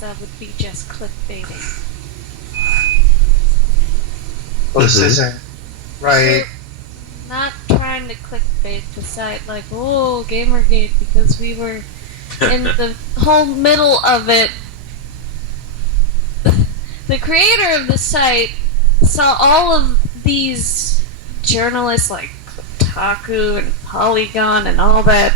that would be just clickbaiting. Well, this isn't right. We're not trying to clickbait the site like, oh, Gamergate, because we were in the whole middle of it. The creator of the site saw all of these journalists like Kotaku and Polygon and all that.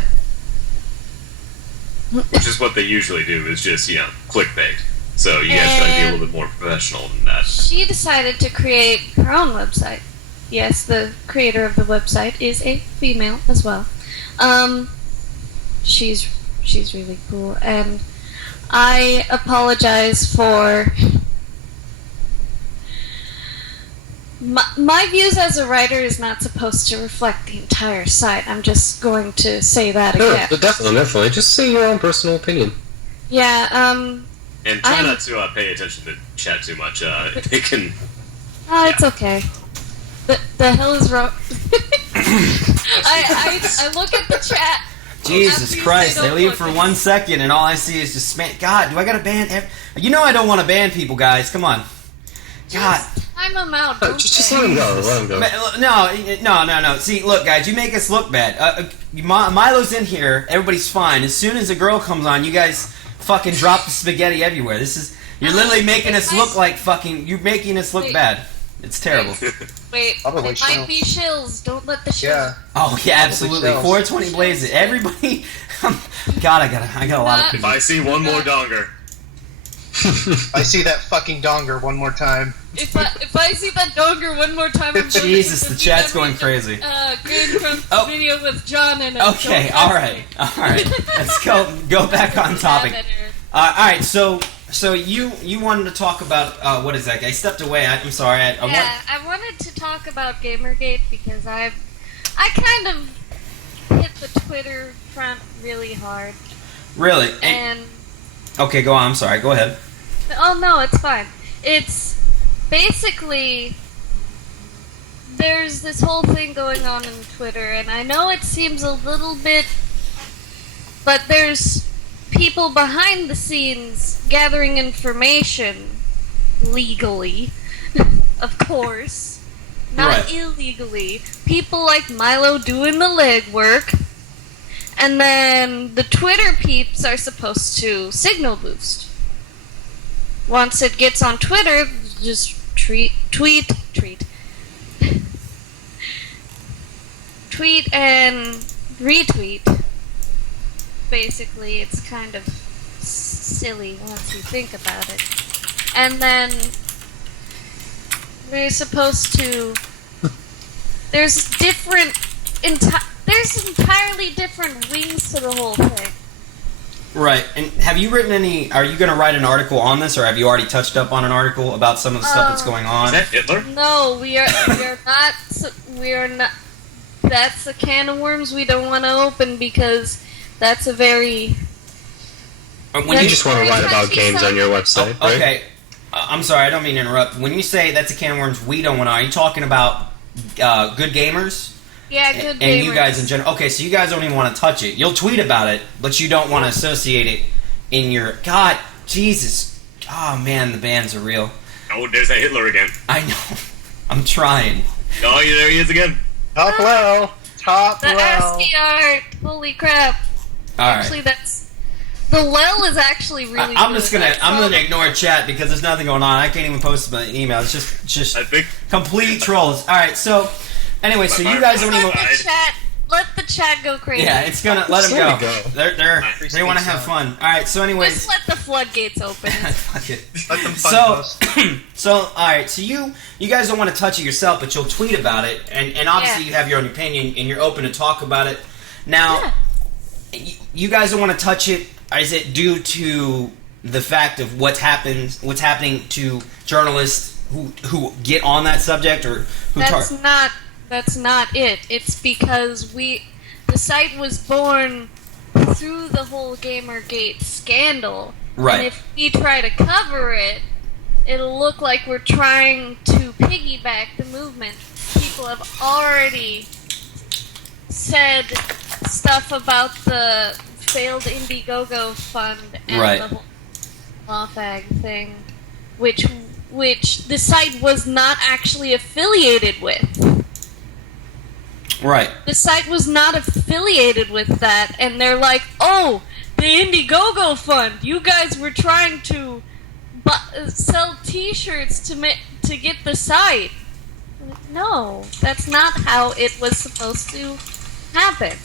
Which is what they usually do, is just, clickbait. So you guys gotta be a little bit more professional than that. She decided to create her own website. Yes, the creator of the website is a female as well. She's really cool, and I apologize for my views as a writer is not supposed to reflect the entire site. I'm just going to say that again. No, definitely. Just say your own personal opinion. Yeah, And try not to pay attention to chat too much. It can... It's okay. The hell is wrong? I look at the chat. Jesus Christ, they leave for 1 second and all I see is just spam. God, do I gotta ban... I don't want to ban people, guys. Come on. God. Just time them out. Just let them go. Let them go. No. See, look, guys, you make us look bad. Milo's in here. Everybody's fine. As soon as a girl comes on, you guys fucking drop the spaghetti everywhere. You're literally making us look like fucking... You're making us look bad. It's terrible. Wait, it might be shills. Don't let the shills... Yeah. Oh, yeah, absolutely. 420 Blaze it. Everybody... God, I got a lot of... If I see one more donger... I see that fucking donger one more time. If I see that donger one more time, I'm Jesus, the chat's going crazy. Green from video with John in it. Okay, so alright. Let's go back on topic. Alright, so you wanted to talk about, what is that? I stepped away, I'm sorry. I wanted to talk about Gamergate because I kind of hit the Twitter front really hard. Really? And... Okay, go on, I'm sorry, go ahead. Oh, no, it's fine. It's basically... There's this whole thing going on in Twitter, and I know it seems a little bit... But there's people behind the scenes gathering information legally, of course, not illegally. People like Milo doing the legwork, and then the Twitter peeps are supposed to signal boost. Once it gets on Twitter, just tweet and retweet. Basically, it's kind of silly once you think about it. And then they're supposed to... There's entirely different wings to the whole thing. Right, and have you written any... Are you going to write an article on this, or have you already touched up on an article about some of the stuff that's going on? Is that Hitler? No, we are not... That's a can of worms we don't want to open because that's a very... When you just want to write about games on your website, right? Okay, I'm sorry, I don't mean to interrupt. When you say that's a can of worms we don't want to... Are you talking about good gamers? Yeah, good gamers. And you guys in general... Okay, so you guys don't even want to touch it. You'll tweet about it, but you don't want to associate it in your... God, Jesus. Oh, man, the bans are real. Oh, there's that Hitler again. I know. I'm trying. Oh, yeah, there he is again. Top well. The ASCII art. Holy crap. Actually, that's... The LEL is actually really I'm good. just gonna... I'm gonna ignore chat because there's nothing going on. I can't even post my email. It's just I think... complete trolls. Alright, so... Anyway, so you guys don't even... Let the chat go crazy. Yeah, it's gonna... Let them go. They want to have fun. Alright, so anyways... Just let the floodgates open. Fuck it. Let them fun So, alright, so you guys don't want to touch it yourself, but you'll tweet about it, and obviously you have your own opinion, and you're open to talk about it. Now, you guys don't want to touch it. Is it due to the fact of what's happening to journalists who get on that subject, or who... That's not it. It's because the site was born through the whole Gamergate scandal. Right. And if we try to cover it, it'll look like we're trying to piggyback the movement. People have already said stuff about the failed Indiegogo fund and the whole Lawfag thing, which the site was not actually affiliated with. Right. The site was not affiliated with that, and they're like, "Oh, the Indiegogo fund. You guys were trying to sell T-shirts to get the site." No, that's not how it was supposed to happen.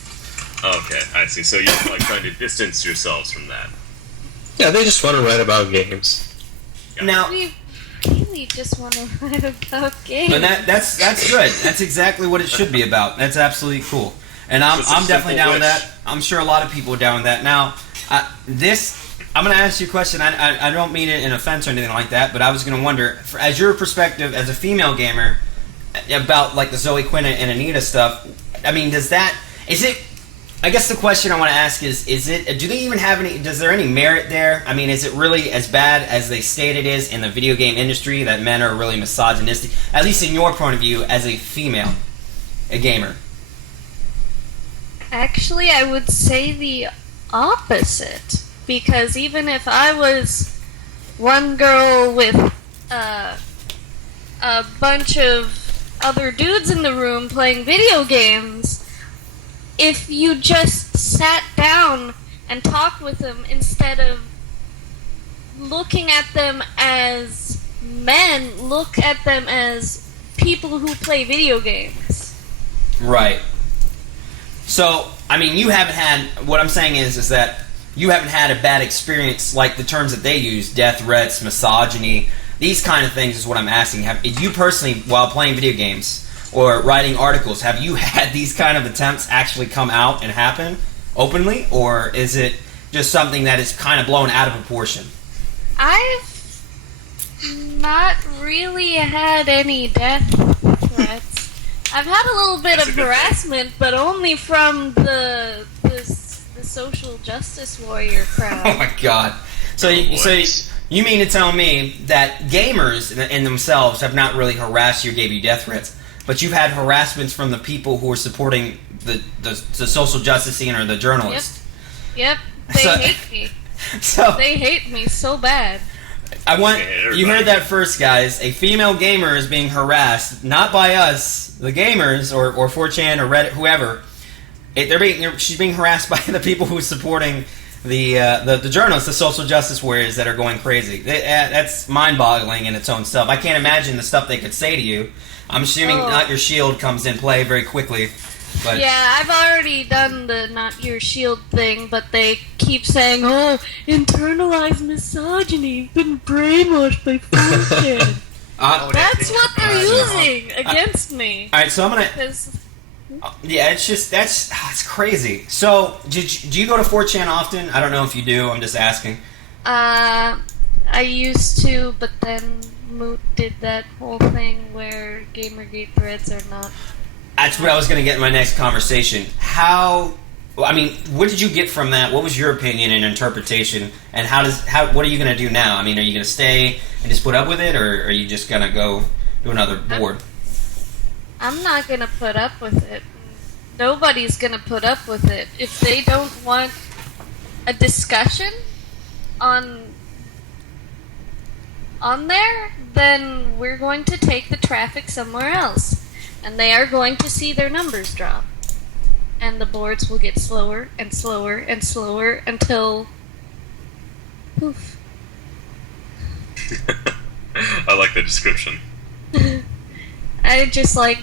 Okay, I see. So you're like trying to distance yourselves from that. Yeah, they just want to write about games. Yeah. Now, We really just want to write about games. and that's good. That's exactly what it should be about. That's absolutely cool. And I'm Just a definitely simple down with wish. that. I'm sure a lot of people are down with that. Now, I'm going to ask you a question. I don't mean it in offense or anything like that, but I was going to wonder, as your perspective as a female gamer, about like the Zoe Quinn and Anita stuff. I mean, is it? I guess the question I want to ask is it? Do they even have any? Does there any merit there? I mean, is it really as bad as they state it is in the video game industry that men are really misogynistic? At least in your point of view, as a female, a gamer. Actually, I would say the opposite. Because even if I was one girl with a bunch of other dudes in the room playing video games, if you just sat down and talked with them instead of looking at them as men, look at them as people who play video games. Right. So, I mean, you haven't had. What I'm saying is that you haven't had a bad experience like the terms that they use: death threats, misogyny. These kind of things is what I'm asking. Have you personally, while playing video games or writing articles, have you had these kind of attempts actually come out and happen openly, or is it just something that is kind of blown out of proportion? I've not really had any death threats. I've had a little bit That's of a good harassment, but only from the social justice warrior crowd. Oh my god! So you mean to tell me that gamers in themselves have not really harassed you or gave you death threats, but you've had harassments from the people who are supporting the social justice scene or the journalists? Yep, they hate me. So They hate me so bad. you heard that first, guys. A female gamer is being harassed, not by us, the gamers, or 4chan or Reddit, whoever. She's being harassed by the people who are supporting the journalists, the social justice warriors that are going crazy. That's mind-boggling in its own self. I can't imagine the stuff they could say to you. I'm assuming Not Your Shield comes in play very quickly. But Yeah, I've already done the Not Your Shield thing, but they keep saying, "Oh, internalized misogyny, been brainwashed by 4chan." That's what they're using against me. all right, so I'm gonna. Because Yeah, it's crazy. So, do you go to 4chan often? I don't know if you do. I'm just asking. I used to, but then Moot did that whole thing where Gamergate threads are not. That's what I was going to get in my next conversation. What did you get from that? What was your opinion and interpretation? And what are you going to do now? I mean, are you going to stay and just put up with it, or are you just going to go to another board? I'm not gonna put up with it. Nobody's gonna put up with it. If they don't want a discussion on there, then we're going to take the traffic somewhere else. And they are going to see their numbers drop. And the boards will get slower and slower and slower until poof. I like the description. I just like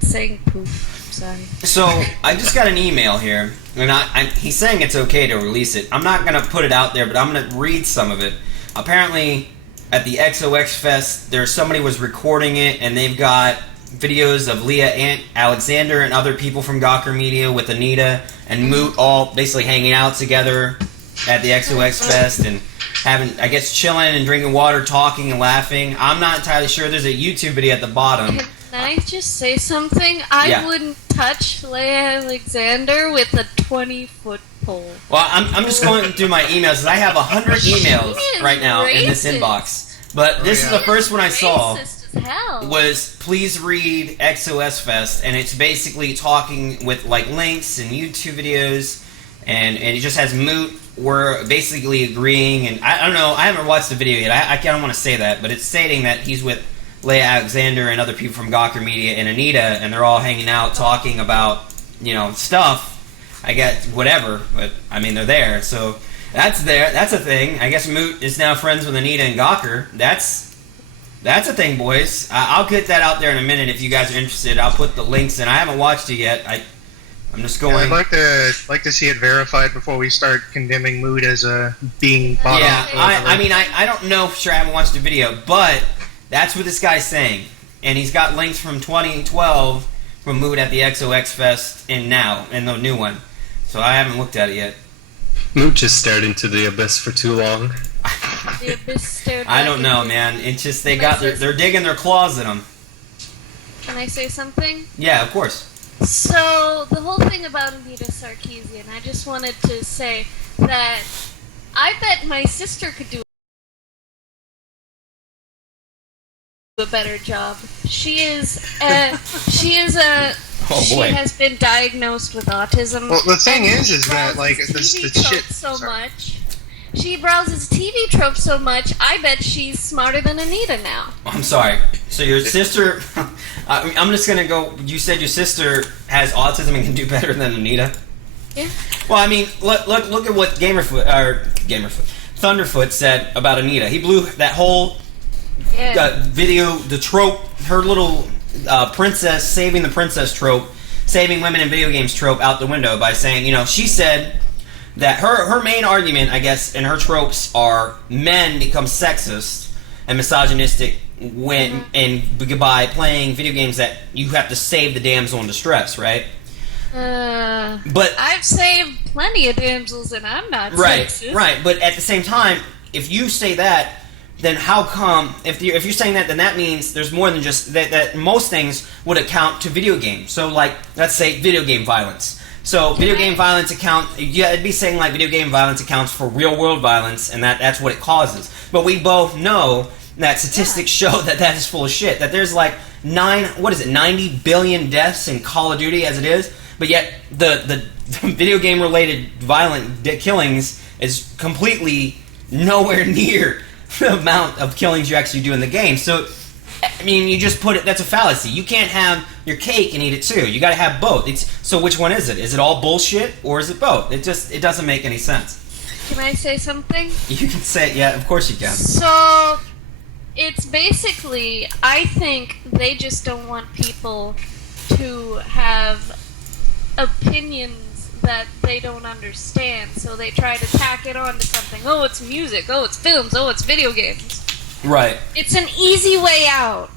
saying poof. Sorry. So, I just got an email here, and he's saying it's okay to release it. I'm not going to put it out there, but I'm going to read some of it. Apparently, at the XOX Fest, somebody was recording it, and they've got videos of Leah Alexander and other people from Gawker Media with Anita and Moot all basically hanging out together at the XOX Fest and having, I guess, chilling and drinking water, talking and laughing. I'm not entirely sure. There's a YouTube video at the bottom. Can I just say something? I wouldn't touch Leia Alexander with a 20-foot pole. Well, I'm just going through my emails because I have 100 emails right now in this inbox. But this is the first one I saw. Racist as hell. Was please read XOS Fest, and it's basically talking with like links and YouTube videos, and it just has Moot were basically agreeing, and I don't know, I haven't watched the video yet, I don't want to say that, but it's stating that he's with Leia Alexander and other people from Gawker Media and Anita, and they're all hanging out talking about, stuff, I guess, whatever, but, I mean, they're there, so that's a thing. I guess Moot is now friends with Anita and Gawker. That's a thing, boys. I'll get that out there in a minute if you guys are interested. I'll put the links in. I haven't watched it yet. I'm just going. Yeah, I'd like to see it verified before we start condemning Mood as being bottom. Yeah, I don't know for sure. I haven't watched the video, but that's what this guy's saying, and he's got links from 2012 from Mood at the XOX Fest and the new one. So I haven't looked at it yet. Moot just stared into the abyss for too long. The abyss stared I don't back know, into- man. It's just they're digging their claws in them. Can I say something? Yeah, of course. So, the whole thing about Anita Sarkeesian, I just wanted to say that I bet my sister could do a better job. She has been diagnosed with autism. Well, the thing and is she that, like, browses the TV shit... tropes so sorry. much. She browses TV tropes so much, I bet she's smarter than Anita now. I'm sorry. So your sister... I'm just going to go... You said your sister has autism and can do better than Anita? Yeah. Well, I mean, look at what Thunderfoot said about Anita. He blew that whole video, the trope, her little princess, saving the princess trope, saving women in video games trope out the window by saying, she said that her main argument, I guess, and her tropes are men become sexist and misogynistic when by playing video games that you have to save the damsel in distress, right? But I've saved plenty of damsels and I'm not sexist. Right. But at the same time, if you say that, then how come, if you're saying that, then that means there's more than just that most things would account to video games. So, like, let's say video game violence. So, video game violence it'd be saying, like, video game violence accounts for real-world violence, and that's what it causes. But we both know that statistics show that is full of shit. That there's, like, 90 billion deaths in Call of Duty as it is, but yet the video game-related violent killings is completely nowhere near the amount of killings you actually do in the game. So, I mean, you just put it, that's a fallacy. You can't have your cake and eat it too. You gotta have both. So which one is it? Is it all bullshit, or is it both? It doesn't make any sense. Can I say something? You can say, yeah, of course you can. So, it's basically, I think they just don't want people to have opinions that they don't understand, so they try to tack it on to something. Oh, it's music. Oh, it's films. Oh, it's video games. Right. It's an easy way out.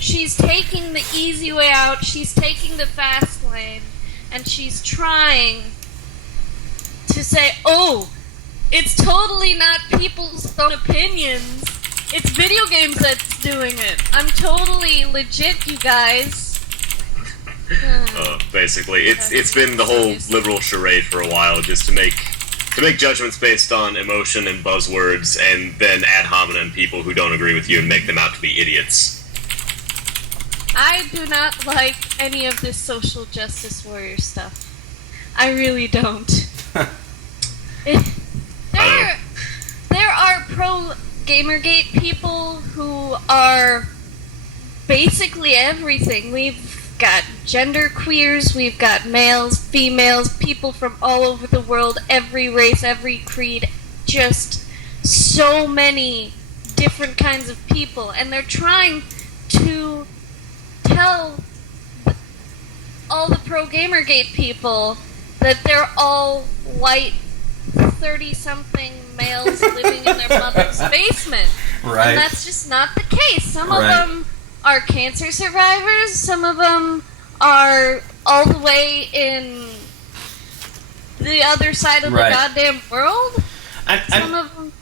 She's taking the easy way out. She's taking the fast lane, and she's trying to say, oh, it's totally not people's own opinions. It's video games that's doing it. I'm totally legit, you guys. Basically, it's been the whole liberal charade for a while, just to make judgments based on emotion and buzzwords, and then ad hominem people who don't agree with you and make them out to be idiots. I do not like any of this social justice warrior stuff. I really don't. There are pro Gamergate people who are basically everything. We've got gender queers, we've got males, females, people from all over the world, every race, every creed, just so many different kinds of people, and they're trying to tell all the pro Gamergate people that they're all white 30-something males living in their mother's basement. Right. And that's just not the case. Some of them are cancer survivors. Some of them are all the way in the other side of the goddamn world. Some of them...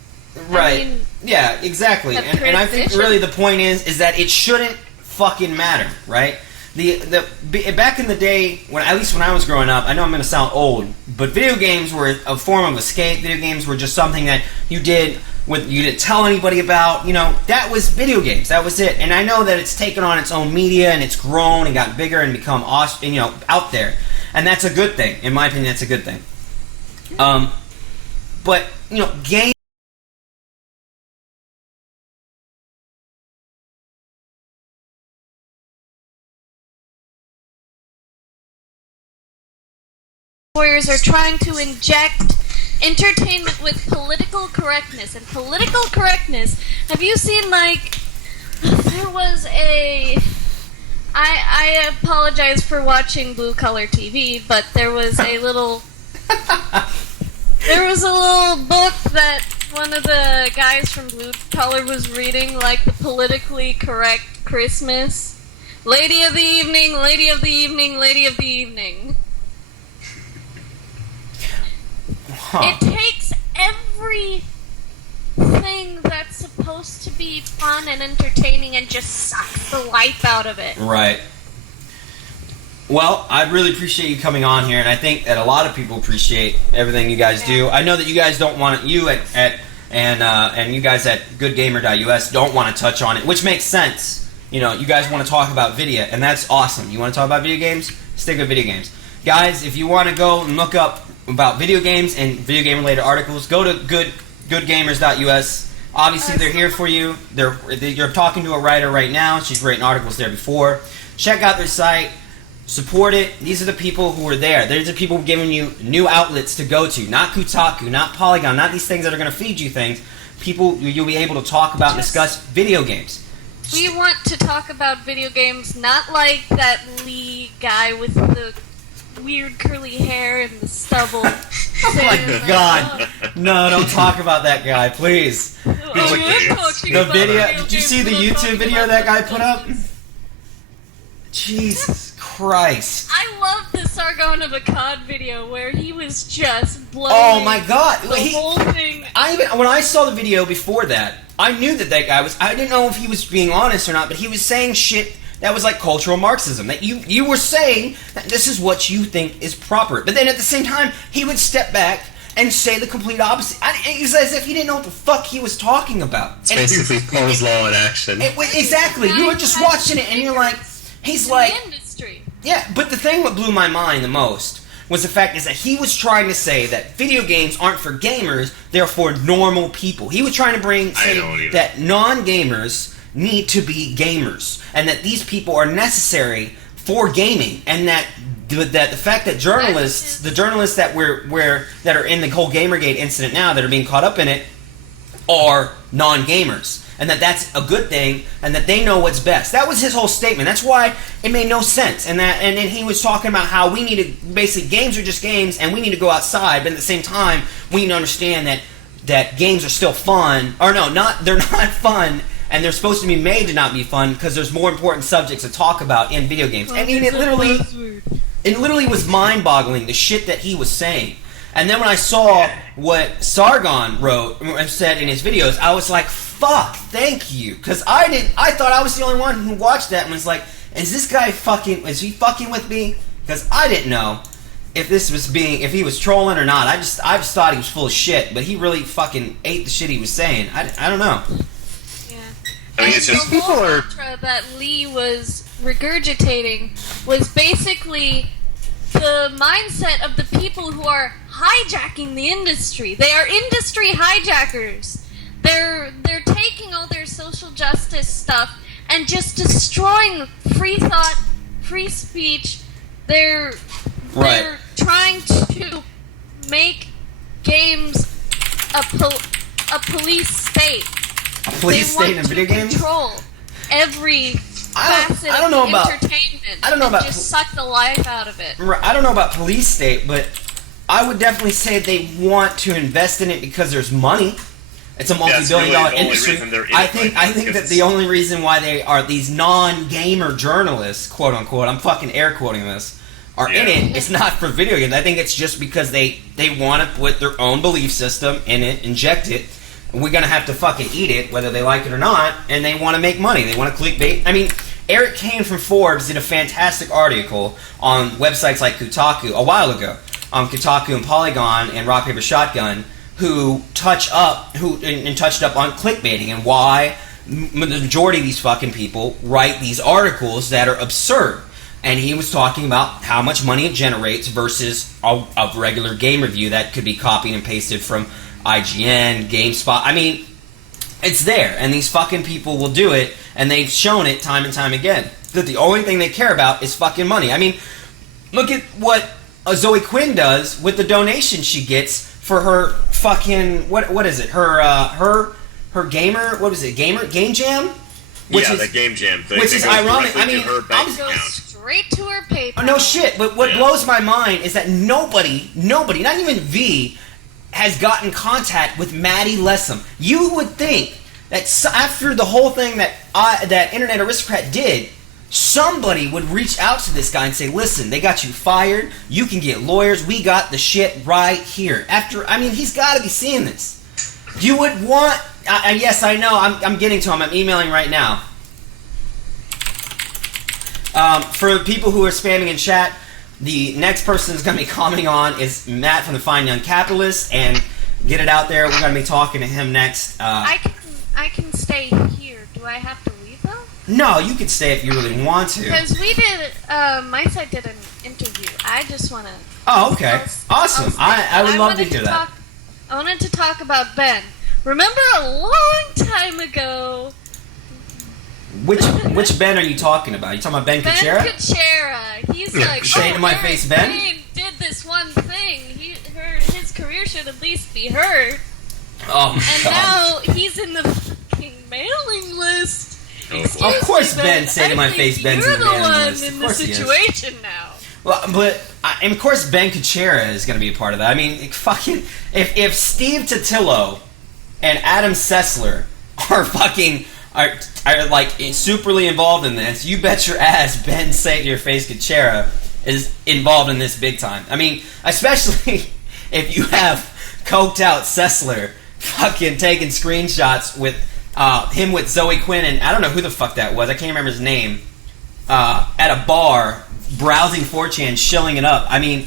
Right. I mean, yeah, exactly. And I think really the point is that it shouldn't fucking matter, right? Back in the day, at least when I was growing up, I know I'm going to sound old, but video games were a form of escape. Video games were just something that you didn't tell anybody about. That was video games. That was it. And I know that it's taken on its own media and it's grown and gotten bigger and become awesome, out there. And that's a good thing. In my opinion, that's a good thing. But game. Warriors are trying to inject entertainment with political correctness. And political correctness, have you seen, like, there was a... I apologize for watching blue color TV, but there was a little... there was a little book that one of the guys from Blue Collar was reading, like the politically correct Christmas. Lady of the evening, lady of the evening, lady of the evening. It takes everything that's supposed to be fun and entertaining and just sucks the life out of it. Right. Well, I really appreciate you coming on here, and I think that a lot of people appreciate everything you guys do. I know that you guys don't want and you guys at goodgamer.us don't want to touch on it, which makes sense. You guys want to talk about video, and that's awesome. You want to talk about video games? Stick with video games. Guys, if you want to go and look up about video games and video game related articles, go to goodgamers.us. Obviously, they're here for you. You're talking to a writer right now. She's written articles there before. Check out their site. Support it. These are the people who are there. They're the people giving you new outlets to go to. Not Kotaku, not Polygon, not these things that are going to feed you things. People you'll be able to talk about and discuss video games. We want to talk about video games, not like that Lee guy with the weird curly hair and the stubble. Oh my god. No, don't talk about that guy, please. The video, did you see the YouTube video that guy put up? Jesus Christ. I love the Sargon of Akkad video where he was just blowing. Oh my god. The whole thing. When I saw the video before that, I knew that guy was, I didn't know if he was being honest or not, but he was saying shit that was like cultural Marxism. That you were saying that this is what you think is proper. But then at the same time, he would step back and say the complete opposite. It was as if he didn't know what the fuck he was talking about. It's basically Poe's Law in action. Exactly. You were just watching it and you're like, he's like... industry. Yeah, but the thing that blew my mind the most was the fact is that he was trying to say that video games aren't for gamers, they're for normal people. He was trying to say that non-gamers need to be gamers, and that these people are necessary for gaming, and that the fact that journalists, the journalists that that are in the whole Gamergate incident now, that are being caught up in it, are non-gamers. And that's a good thing, and that they know what's best. That was his whole statement. That's why it made no sense. And then he was talking about how we need to, basically, games are just games, and we need to go outside, but at the same time, we need to understand that games are still fun. Or no, they're not fun, and they're supposed to be made to not be fun, because there's more important subjects to talk about in video games. I mean, it literally was mind-boggling, the shit that he was saying. And then when I saw what Sargon wrote and said in his videos, I was like, fuck, thank you. Because I thought I was the only one who watched that and was like, is he fucking with me? Because I didn't know if he was trolling or not. I just thought he was full of shit, but he really fucking ate the shit he was saying. I don't know. Yeah. I mean, it's just the whole mantra that Lee was regurgitating was basically the mindset of the people who are hijacking the industry. They are industry hijackers. They're taking all their social justice stuff and just destroying free thought, free speech. They're trying to make games a police state. A police state in video games? Control every facet I don't know of about entertainment. I don't know about just suck the life out of it. I don't know about police state, but I would definitely say they want to invest in it because there's money. It's a multi-billion-dollar industry. I think that the only reason why they are these non-gamer journalists, quote unquote, I'm fucking air quoting this, are in it. It's not for video games. I think it's just because they want to put their own belief system in it, inject it. And we're gonna have to fucking eat it, whether they like it or not. And they want to make money. They want to clickbait. I mean, Eric Kane from Forbes did a fantastic article on websites like Kotaku a while ago. Kotaku and Polygon and Rock Paper Shotgun, who touched up on clickbaiting and why the majority of these fucking people write these articles that are absurd. And he was talking about how much money it generates versus a regular game review that could be copied and pasted from IGN, GameSpot. I mean, it's there, and these fucking people will do it, and they've shown it time and time again. That the only thing they care about is fucking money. I mean, look at what Zoe Quinn does with the donation she gets for her fucking what is it? Her gamer, what was it? Game Jam? The Game Jam thing. Which is ironic. I mean, I'm going straight to her PayPal. Oh, no shit. But what blows my mind is that nobody, not even V, has gotten contact with Maddie Lessem. You would think that after the whole thing that Internet Aristocrat did, somebody would reach out to this guy and say, listen, they got you fired, you can get lawyers, we got the shit right here. He's got to be seeing this. You would want... yes, I know, I'm getting to him, I'm emailing right now. For people who are spamming in chat, the next person who's going to be commenting on is Matt from the Fine Young Capitalist, and get it out there, we're going to be talking to him next. I can stay here. Do I have to leave though? No, you could stay if you really want to. Because we did, my side did an interview. I just want to... Oh, okay. Awesome. I would love to hear that. I wanted to talk about Ben. Remember a long time ago... Which Ben are you talking about? Are you talking about Ben Kuchera? Ben Kuchera. He's like, say it to my face, Ben. Did this one thing. His career should at least be heard. Oh my and God. now he's in the fucking mailing list. Of course, Ben. Say to my face, Ben's in the mailing list. You're the one in the situation now. Well, and of course, Ben Kuchera is going to be a part of that. I mean, fucking, if Steve Totillo and Adam Sessler are fucking are like superly involved in this, you bet your ass Ben Say to Your Face Kuchera is involved in this big time. I mean, especially if you have coked out Sessler fucking taking screenshots with him with Zoe Quinn and I don't know who the fuck that was. I can't remember his name. At a bar, browsing 4chan, shilling it up. I mean,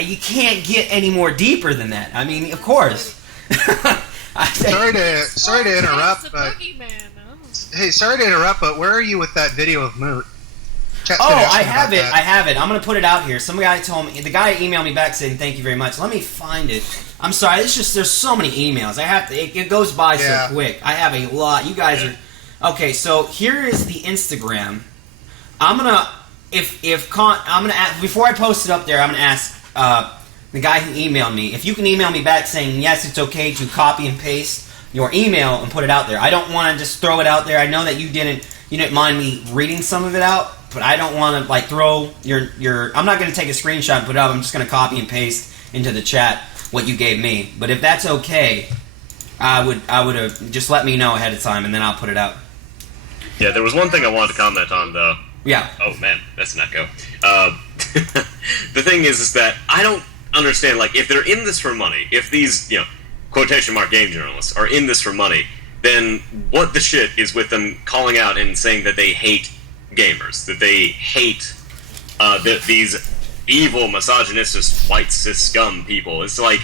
you can't get any more deeper than that. I mean, of course. Sorry to interrupt, but hey, sorry to interrupt, but where are you with that video of Moot? I have it. I have it. I'm gonna put it out here. Some guy told me. The guy emailed me back saying thank you very much. Let me find it. I'm sorry. It's just there's so many emails. I have to. It goes by so quick. I have a lot. You guys are okay. So here is the Instagram. I'm gonna before I post it up there. I'm gonna ask the guy who emailed me if you can email me back saying yes, it's okay to copy and paste your email and put it out there. I don't want to just throw it out there. I know that you didn't mind me reading some of it out, but I don't want to like throw your. I'm not going to take a screenshot and put it up. I'm just going to copy and paste into the chat what you gave me. But if that's okay, I would have just let me know ahead of time and then I'll put it out. Yeah, there was one thing I wanted to comment on though. Yeah. Oh man, that's an echo. The thing is that I don't understand. Like, if they're in this for money, if these quotation mark game journalists are in this for money, then what the shit is with them calling out and saying that they hate gamers, that they hate these evil, misogynistic, white cis scum people? It's like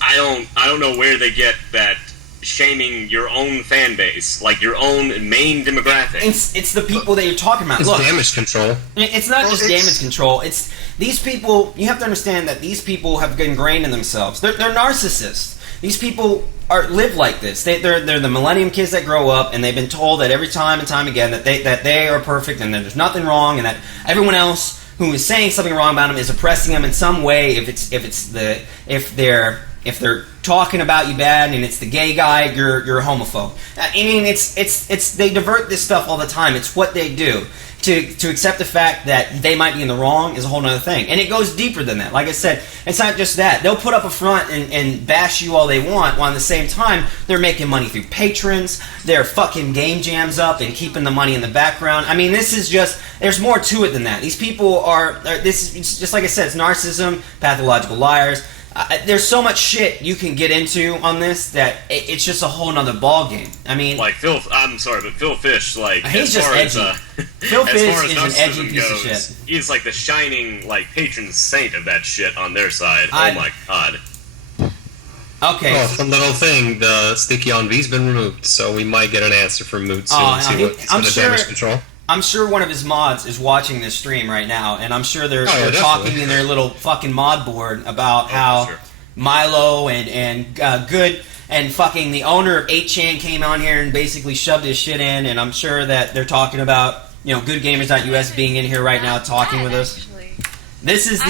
I don't know where they get that shaming your own fan base, like your own main demographic. It's the people that you're talking about. It's Look, damage control. It's not just damage control. It's these people. You have to understand that these people have ingrained in themselves. They're narcissists. These people live like this. They're the millennium kids that grow up and they've been told that every time and time again that they are perfect and that there's nothing wrong and that everyone else who is saying something wrong about them is oppressing them in some way. If they're talking about you bad and it's the gay guy, you're a homophobe. I mean, it's they divert this stuff all the time. It's what they do. To accept the fact that they might be in the wrong is a whole other thing. And it goes deeper than that. Like I said, it's not just that. They'll put up a front and bash you all they want, while at the same time, they're making money through patrons, they're fucking game jams up and keeping the money in the background. I mean, this is just, there's more to it than that. These people it's just like I said, it's narcissism, pathological liars. There's so much shit you can get into on this that it's just a whole nother ball game. I mean, like I'm sorry, but Phil Fish, like he's just edgy. Phil Fish is an edgy piece of shit. He's like the shining patron saint of that shit on their side. Oh my god. Okay. Oh, the little thing, the sticky on V's been removed, so we might get an answer from Moot soon. Damage control. I'm sure one of his mods is watching this stream right now, and I'm sure they're talking in their little fucking mod board about how Milo and Good and fucking the owner of 8chan came on here and basically shoved his shit in, and I'm sure that they're talking about, GoodGamers.us being in here right now talking with us. This is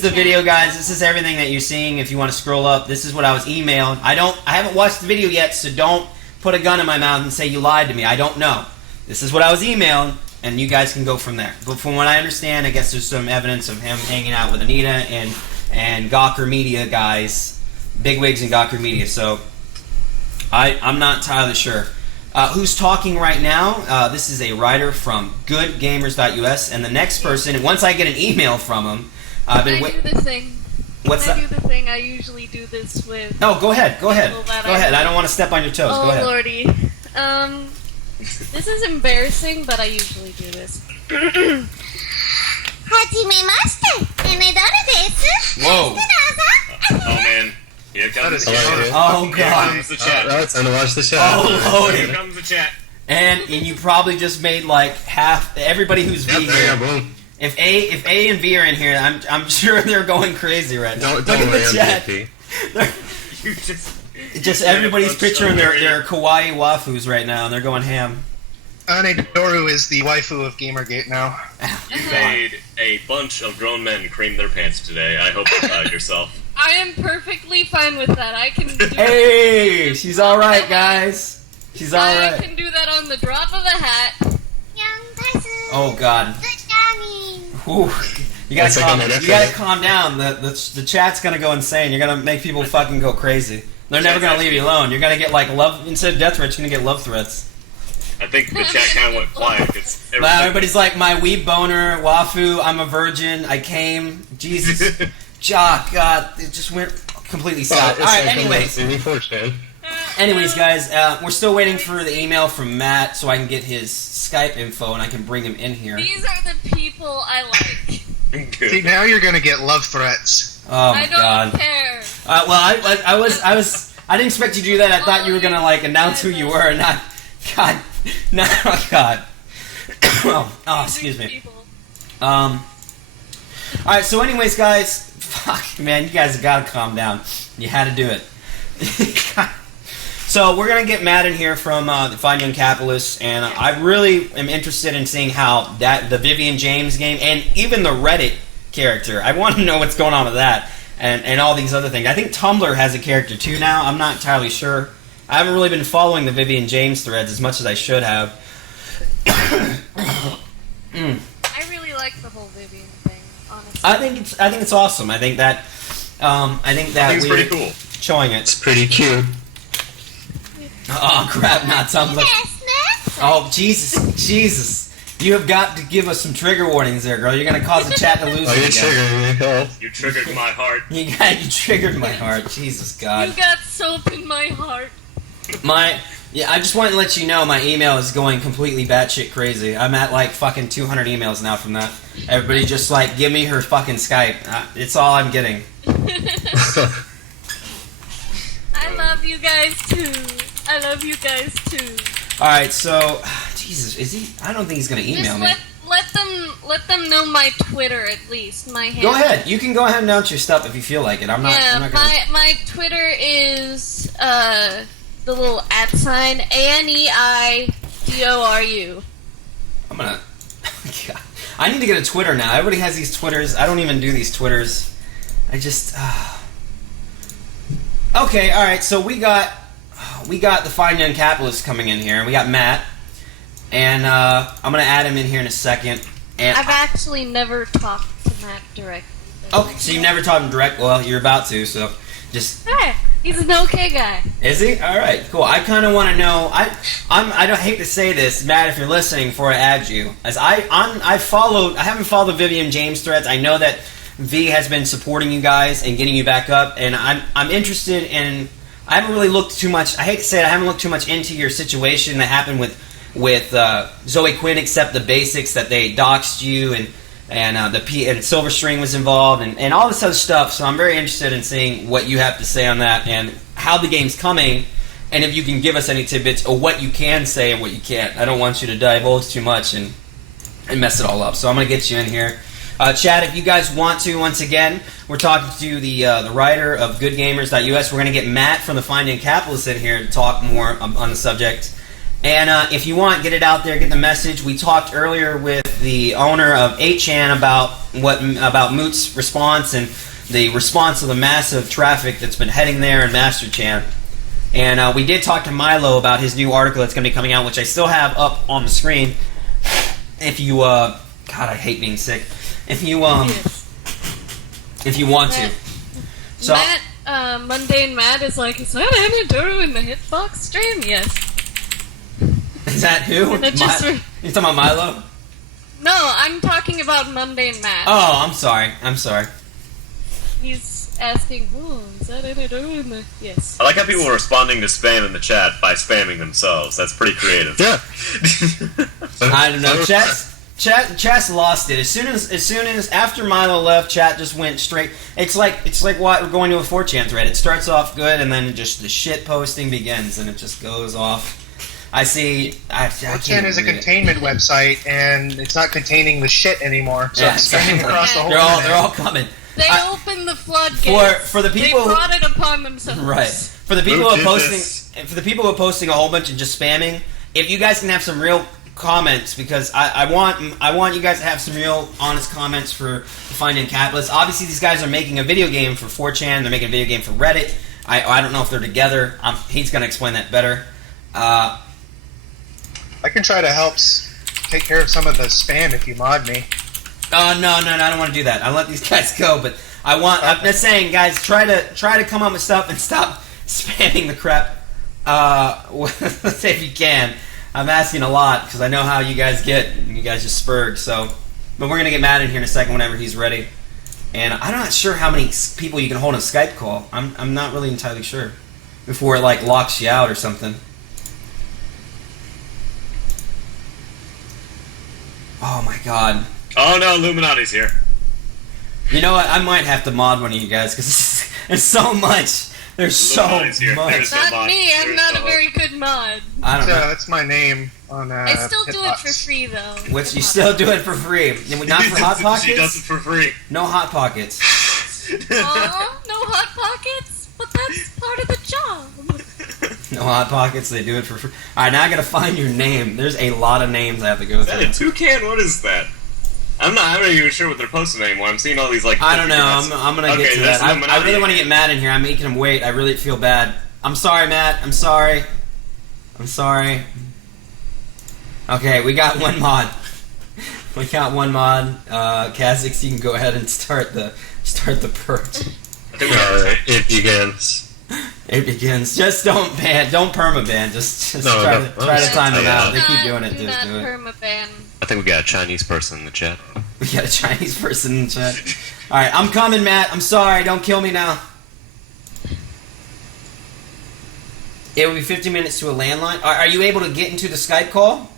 the video, guys. This is everything that you're seeing. If you want to scroll up, this is what I was emailed. I haven't watched the video yet, so don't put a gun in my mouth and say you lied to me. I don't know. This is what I was emailed, and you guys can go from there. But from what I understand, I guess there's some evidence of him hanging out with Anita and Gawker Media guys, bigwigs in Gawker Media. So I'm not entirely sure. Who's talking right now? This is a writer from GoodGamers.us, and the next person, once I get an email from him, I've been waiting. I do the thing. What's that? I do the thing. I usually do this with. Oh, go ahead. Go ahead. I don't want to step on your toes. Oh, go ahead. lordy. This is embarrassing, but I usually do this. Whoa. Oh man. Here comes the chat. Oh god. Here comes the chat. It's time to watch the chat. Oh lordy. Here comes the chat. And you probably just made like half everybody who's V here. Boom. If A and V are in here, I'm sure they're going crazy right now. Don't Look at the worry, chat. You Just everybody's picturing their kawaii waifus right now, and they're going ham. Doru is the waifu of Gamergate now. You made a bunch of grown men cream their pants today. I hope you're proud of yourself. I am perfectly fine with that. I can do Hey, she's all right, guys. She's all I right. can do that on the drop of a hat. Oh god. Ooh. You gotta calm down. The chat's gonna go insane. You're gonna make people fucking go crazy. They're never gonna leave you alone. You're gonna get like love instead of death threats. You're gonna get love threats. I think the chat kind of went quiet. Everybody's like, my weeb boner, wafu, I'm a virgin, I came, Jesus, Jock, God, it just went completely south. Alright, anyways, guys, we're still waiting for the email from Matt so I can get his Skype info and I can bring him in here. These are the people I like. See, now you're gonna get love threats. Oh I my don't god. care. I didn't expect you to do that. I thought you were gonna like announce who you were and not, God, no, God. oh, excuse me. Alright, so anyways, guys, fuck, man, you guys have gotta calm down. You had to do it. So we're gonna get Matt in here from the Find Young Capitalists, and I really am interested in seeing how the Vivian James game and even the Reddit character. I want to know what's going on with that and all these other things. I think Tumblr has a character too now. I'm not entirely sure. I haven't really been following the Vivian James threads as much as I should have. I really like the whole Vivian thing, honestly. I think it's awesome. I think that it's pretty cool. Showing it. It's pretty cute. Oh crap! Not Tumblr. Oh Jesus! You have got to give us some trigger warnings there, girl. You're gonna cause the chat to lose. Oh, you triggered me. You triggered my heart. You triggered my heart. Jesus God. You got soap in my heart. I just wanted to let you know my email is going completely batshit crazy. I'm at like fucking 200 emails now from that. Everybody just like, give me her fucking Skype. It's all I'm getting. I love you guys too. Alright, so, Jesus, is he? I don't think he's gonna email me. Let them know my Twitter at least. My handle. Go ahead. You can go ahead and announce your stuff if you feel like it. I'm not gonna... my Twitter is the little @ ANEIDORU. I'm gonna... God. I need to get a Twitter now. Everybody has these Twitters. I don't even do these Twitters. I just... Okay, alright, so we got the Fine Young Capitalists coming in here, and we got Matt. And I'm going to add him in here in a second. And I've actually never talked to Matt directly. Okay, so you've never talked to him direct? Well, you're about to, so just... Hey, he's an okay guy. Is he? Alright, cool. I kind of want to know... I don't hate to say this, Matt, if you're listening, before I add you. As I haven't followed the Vivian James threads. I know that V has been supporting you guys and getting you back up, and I'm interested in... I haven't really looked too much... I hate to say it, I haven't looked too much into your situation that happened with Zoe Quinn, except the basics that they doxed you and Silver String was involved and all this other stuff. So I'm very interested in seeing what you have to say on that and how the game's coming, and if you can give us any tidbits of what you can say and what you can't. I don't want you to divulge too much and mess it all up. So I'm gonna get you in here. Chad, if you guys want to, once again, we're talking to the writer of GoodGamers.us. We're going to get Matt from the Finding Capitalist in here to talk more on the subject. And if you want, get it out there, get the message. We talked earlier with the owner of 8chan about Moot's response and the response to the massive traffic that's been heading there in MasterChan. And we did talk to Milo about his new article that's going to be coming out, which I still have up on the screen. If you, God, I hate being sick. If you want to. So, Matt, Mundane Matt is like, is that Anaduru in the Hitbox stream? Yes. Is that who? You talking about Milo? No, I'm talking about Mundane Matt. Oh, I'm sorry. He's asking, oh, is that Anaduru in the... Yes. I like how people are responding to spam in the chat by spamming themselves. That's pretty creative. Yeah. I don't know. Chat's lost it. As soon as after Milo left, chat just went straight. It's like what we're going to a 4chan thread. It starts off good, and then just the shit posting begins, and it just goes off. I see. 4chan is a containment website, and it's not containing the shit anymore. So it's spreading across the whole. They're all coming. They opened the floodgates. For the people they brought it upon themselves. Right. For the people who are posting a whole bunch and just spamming, if you guys can have some real comments, because I want you guys to have some real honest comments for Finding Capitalists. Obviously, these guys are making a video game for 4chan. They're making a video game for Reddit. I don't know if they're together. He's going to explain that better. I can try to help take care of some of the spam if you mod me. No, I don't want to do that. I'll let these guys go, but I'm just saying, guys, try to come up with stuff and stop spamming the crap. If you can. I'm asking a lot because I know how you guys get. You guys just spurg. So, but we're gonna get Matt in here in a second whenever he's ready. And I'm not sure how many people you can hold a Skype call. I'm not really entirely sure before it like locks you out or something. Oh my god. Oh no, Illuminati's here. You know what? I might have to mod one of you guys because there's so much. There's so much. Not me. I'm not a very good mod. I don't know. That's my name on. I still do it for free though. Which you still do it for free? Not for Hot Pockets. She does it for free. No Hot Pockets. Aw, no Hot Pockets. But that's part of the job. No Hot Pockets. They do it for free. All right, now I gotta find your name. There's a lot of names I have to go Is through. that a toucan? What is that? I'm not even sure what they're posting anymore. I'm seeing all these like. I don't know. I'm gonna get to that. I really want to get Matt in here. I'm making him wait. I really feel bad. I'm sorry, Matt. I'm sorry. Okay, we got one mod. Kha'Zix, you can go ahead and start the purge. It begins. It begins. Just don't permaban. Just try to time it out. They keep doing it. Just do it. Permaban. I think we got a Chinese person in the chat. We got a Chinese person in the chat. All right, I'm coming, Matt. I'm sorry. Don't kill me now. It will be 50 minutes to a landline. Are you able to get into the Skype call?